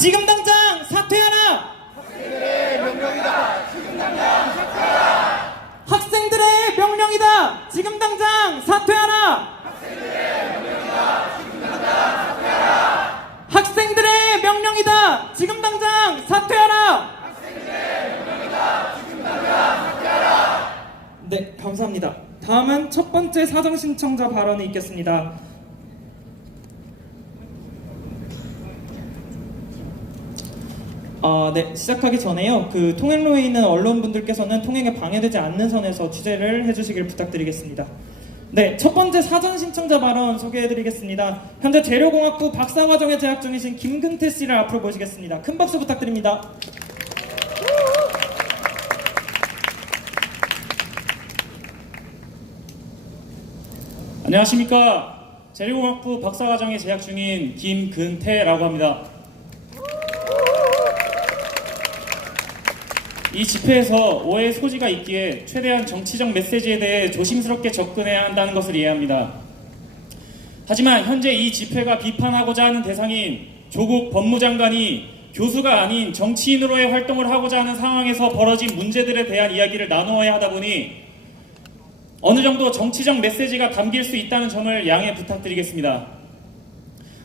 지금 당장 사퇴하라! 학생들의 명령이다. 지금 당장 사퇴하라. 학생들의 명령이다! 지금 당장 사퇴하라! 학생들의 명령이다. 지금 당장 사퇴하라. 학생들의 명령이다! 지금 당장 사퇴하라! 학생들의 명령이다. 지금 당장 사퇴하라. 네, 감사합니다. 다음은 첫 번째 사정 신청자 발언이 있겠습니다. 네, 시작하기 전에요. 통행로에 있는 언론분들께서는 통행에 방해되지 않는 선에서 취재를 해주시길 부탁드리겠습니다. 네, 첫 번째 사전 신청자 발언 소개해드리겠습니다. 현재 재료공학부 박사과정에 재학 중이신 김근태 씨를 앞으로 모시겠습니다. 큰 박수 부탁드립니다. 안녕하십니까. 재료공학부 박사과정에 재학 중인 김근태라고 합니다. 이 집회에서 오해의 소지가 있기에 최대한 정치적 메시지에 대해 조심스럽게 접근해야 한다는 것을 이해합니다. 하지만 현재 이 집회가 비판하고자 하는 대상인 조국 법무장관이 교수가 아닌 정치인으로의 활동을 하고자 하는 상황에서 벌어진 문제들에 대한 이야기를 나누어야 하다 보니 어느 정도 정치적 메시지가 담길 수 있다는 점을 양해 부탁드리겠습니다.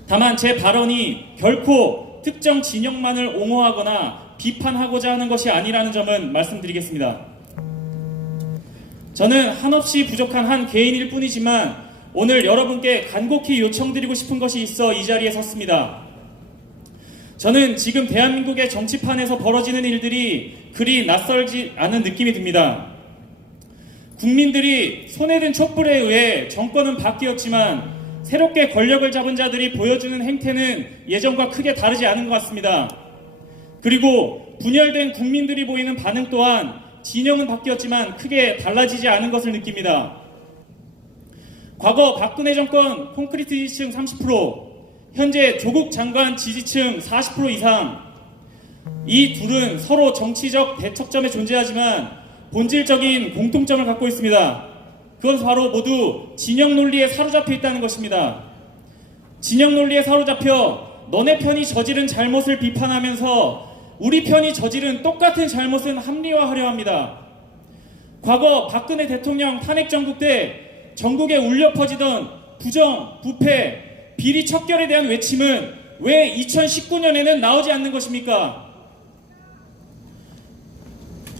다만 제 발언이 결코 특정 진영만을 옹호하거나 비판하고자 하는 것이 아니라는 점은 말씀드리겠습니다. 저는 한없이 부족한 한 개인일 뿐이지만 오늘 여러분께 간곡히 요청드리고 싶은 것이 있어 이 자리에 섰습니다. 저는 지금 대한민국의 정치판에서 벌어지는 일들이 그리 낯설지 않은 느낌이 듭니다. 국민들이 손에 든 촛불에 의해 정권은 바뀌었지만 새롭게 권력을 잡은 자들이 보여주는 행태는 예전과 크게 다르지 않은 것 같습니다. 그리고 분열된 국민들이 보이는 반응 또한 진영은 바뀌었지만 크게 달라지지 않은 것을 느낍니다. 과거 박근혜 정권 콘크리트 지지층 30%, 현재 조국 장관 지지층 40% 이상, 이 둘은 서로 정치적 대척점에 존재하지만 본질적인 공통점을 갖고 있습니다. 그건 바로 모두 진영 논리에 사로잡혀 있다는 것입니다. 진영 논리에 사로잡혀 너네 편이 저지른 잘못을 비판하면서 우리 편이 저지른 똑같은 잘못은 합리화하려 합니다. 과거 박근혜 대통령 탄핵 정국 때 전국에 울려 퍼지던 부정, 부패, 비리 척결에 대한 외침은 왜 2019년에는 나오지 않는 것입니까?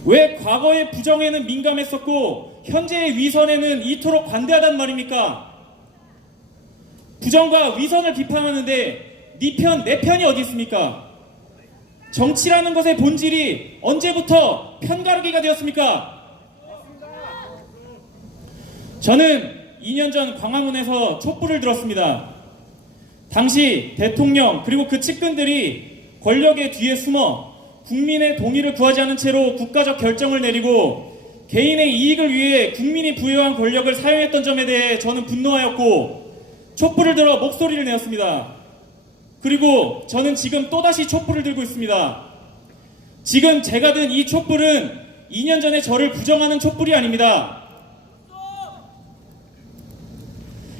왜 과거의 부정에는 민감했었고 현재의 위선에는 이토록 관대하단 말입니까? 부정과 위선을 비판하는데 네 편, 내 편이 어디 있습니까? 정치라는 것의 본질이 언제부터 편가르기가 되었습니까? 저는 2년 전 광화문에서 촛불을 들었습니다. 당시 대통령 그리고 그 측근들이 권력의 뒤에 숨어 국민의 동의를 구하지 않은 채로 국가적 결정을 내리고 개인의 이익을 위해 국민이 부여한 권력을 사용했던 점에 대해 저는 분노하였고 촛불을 들어 목소리를 내었습니다. 그리고 저는 지금 또다시 촛불을 들고 있습니다. 지금 제가 든 이 촛불은 2년 전에 저를 부정하는 촛불이 아닙니다.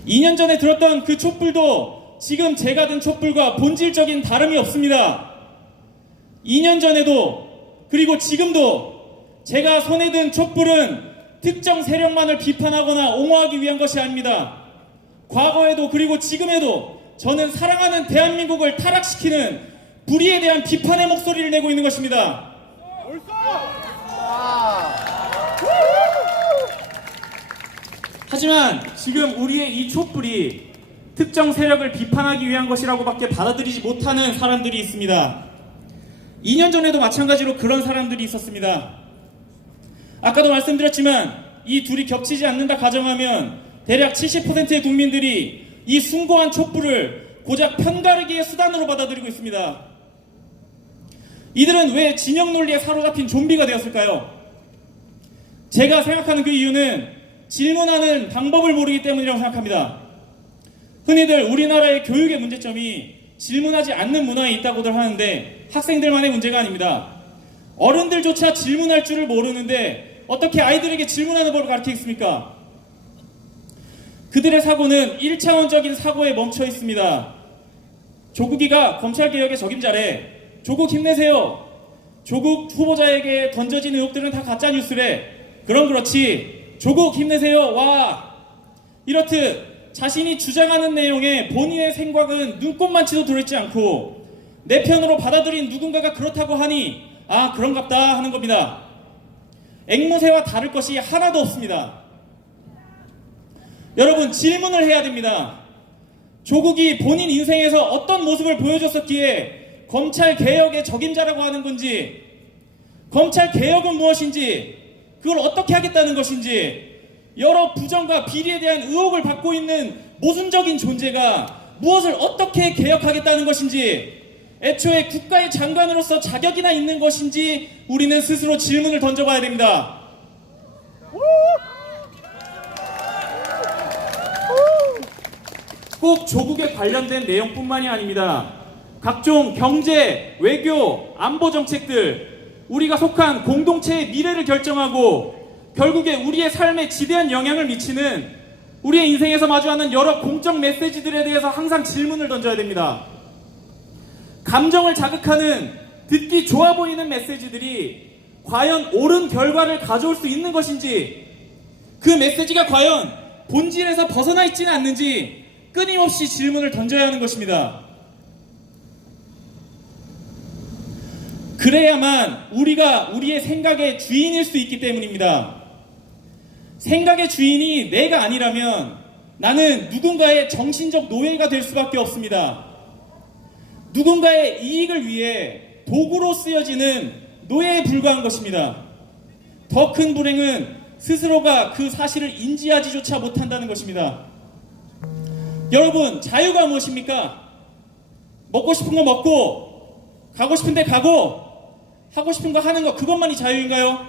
2년 전에 들었던 그 촛불도 지금 제가 든 촛불과 본질적인 다름이 없습니다. 2년 전에도 그리고 지금도 제가 손에 든 촛불은 특정 세력만을 비판하거나 옹호하기 위한 것이 아닙니다. 과거에도 그리고 지금에도 저는 사랑하는 대한민국을 타락시키는 불의에 대한 비판의 목소리를 내고 있는 것입니다. 하지만 지금 우리의 이 촛불이 특정 세력을 비판하기 위한 것이라고밖에 받아들이지 못하는 사람들이 있습니다. 2년 전에도 마찬가지로 그런 사람들이 있었습니다. 아까도 말씀드렸지만 이 둘이 겹치지 않는다 가정하면 대략 70%의 국민들이 이 숭고한 촛불을 고작 편가르기의 수단으로 받아들이고 있습니다. 이들은 왜 진영 논리에 사로잡힌 좀비가 되었을까요? 제가 생각하는 그 이유는 질문하는 방법을 모르기 때문이라고 생각합니다. 흔히들 우리나라의 교육의 문제점이 질문하지 않는 문화에 있다고들 하는데 학생들만의 문제가 아닙니다. 어른들조차 질문할 줄을 모르는데 어떻게 아이들에게 질문하는 법을 가르치겠습니까? 그들의 사고는 1차원적인 사고에 멈춰 있습니다. 조국이가 검찰개혁의 적임자래 조국 힘내세요. 조국 후보자에게 던져진 의혹들은 다 가짜뉴스래. 그럼 그렇지. 조국 힘내세요. 와. 이렇듯 자신이 주장하는 내용에 본인의 생각은 눈꼽만치도 들어있지 않고 내 편으로 받아들인 누군가가 그렇다고 하니 아 그런갑다 하는 겁니다. 앵무새와 다를 것이 하나도 없습니다. 여러분 질문을 해야 됩니다. 조국이 본인 인생에서 어떤 모습을 보여줬었기에 검찰 개혁의 적임자라고 하는 건지, 검찰 개혁은 무엇인지, 그걸 어떻게 하겠다는 것인지, 여러 부정과 비리에 대한 의혹을 받고 있는 모순적인 존재가 무엇을 어떻게 개혁하겠다는 것인지, 애초에 국가의 장관으로서 자격이나 있는 것인지 우리는 스스로 질문을 던져봐야 됩니다. 꼭 조국에 관련된 내용뿐만이 아닙니다. 각종 경제, 외교, 안보 정책들, 우리가 속한 공동체의 미래를 결정하고 결국에 우리의 삶에 지대한 영향을 미치는 우리의 인생에서 마주하는 여러 공적 메시지들에 대해서 항상 질문을 던져야 됩니다. 감정을 자극하는 듣기 좋아 보이는 메시지들이 과연 옳은 결과를 가져올 수 있는 것인지, 그 메시지가 과연 본질에서 벗어나 있지는 않는지 끊임없이 질문을 던져야 하는 것입니다. 그래야만 우리가 우리의 생각의 주인일 수 있기 때문입니다. 생각의 주인이 내가 아니라면 나는 누군가의 정신적 노예가 될 수밖에 없습니다. 누군가의 이익을 위해 도구로 쓰여지는 노예에 불과한 것입니다. 더 큰 불행은 스스로가 그 사실을 인지하지조차 못한다는 것입니다. 여러분, 자유가 무엇입니까? 먹고 싶은 거 먹고, 가고 싶은 데 가고, 하고 싶은 거 하는 거, 그것만이 자유인가요?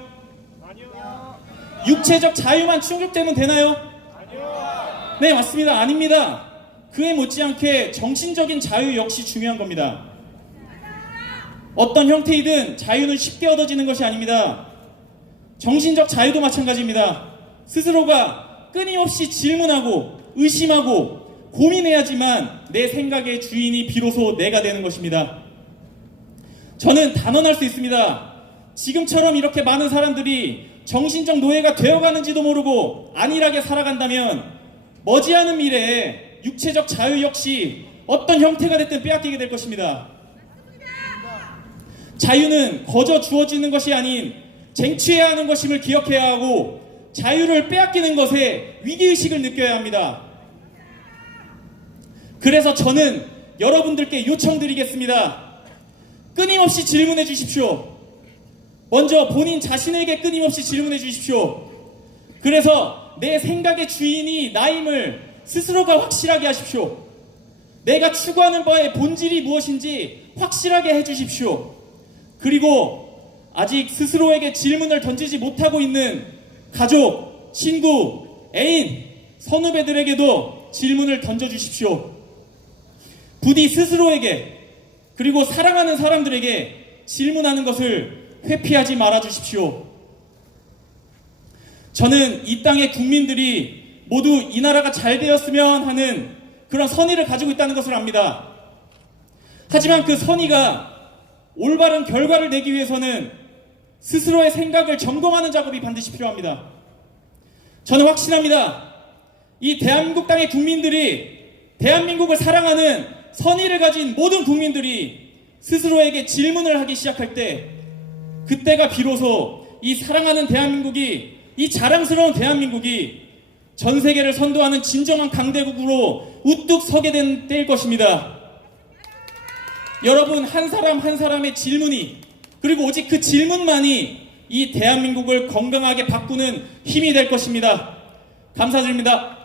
아니요. 육체적 자유만 충족되면 되나요? 아니요. 네, 맞습니다. 아닙니다. 그에 못지않게 정신적인 자유 역시 중요한 겁니다. 어떤 형태이든 자유는 쉽게 얻어지는 것이 아닙니다. 정신적 자유도 마찬가지입니다. 스스로가 끊임없이 질문하고 의심하고 고민해야지만 내 생각의 주인이 비로소 내가 되는 것입니다. 저는 단언할 수 있습니다. 지금처럼 이렇게 많은 사람들이 정신적 노예가 되어가는지도 모르고 안일하게 살아간다면 머지않은 미래에 육체적 자유 역시 어떤 형태가 됐든 빼앗기게 될 것입니다. 자유는 거저 주어지는 것이 아닌 쟁취해야 하는 것임을 기억해야 하고, 자유를 빼앗기는 것에 위기의식을 느껴야 합니다. 그래서 저는 여러분들께 요청드리겠습니다. 끊임없이 질문해 주십시오. 먼저 본인 자신에게 끊임없이 질문해 주십시오. 그래서 내 생각의 주인이 나임을 스스로가 확실하게 하십시오. 내가 추구하는 바의 본질이 무엇인지 확실하게 해주십시오. 그리고 아직 스스로에게 질문을 던지지 못하고 있는 가족, 친구, 애인, 선후배들에게도 질문을 던져주십시오. 부디 스스로에게, 그리고 사랑하는 사람들에게 질문하는 것을 회피하지 말아주십시오. 저는 이 땅의 국민들이 모두 이 나라가 잘 되었으면 하는 그런 선의를 가지고 있다는 것을 압니다. 하지만 그 선의가 올바른 결과를 내기 위해서는 스스로의 생각을 점검하는 작업이 반드시 필요합니다. 저는 확신합니다. 이 대한민국 땅의 국민들이, 대한민국을 사랑하는 선의를 가진 모든 국민들이 스스로에게 질문을 하기 시작할 때, 그때가 비로소 이 사랑하는 대한민국이, 이 자랑스러운 대한민국이 전 세계를 선도하는 진정한 강대국으로 우뚝 서게 된 때일 것입니다. 여러분, 한 사람 한 사람의 질문이, 그리고 오직 그 질문만이 이 대한민국을 건강하게 바꾸는 힘이 될 것입니다. 감사드립니다.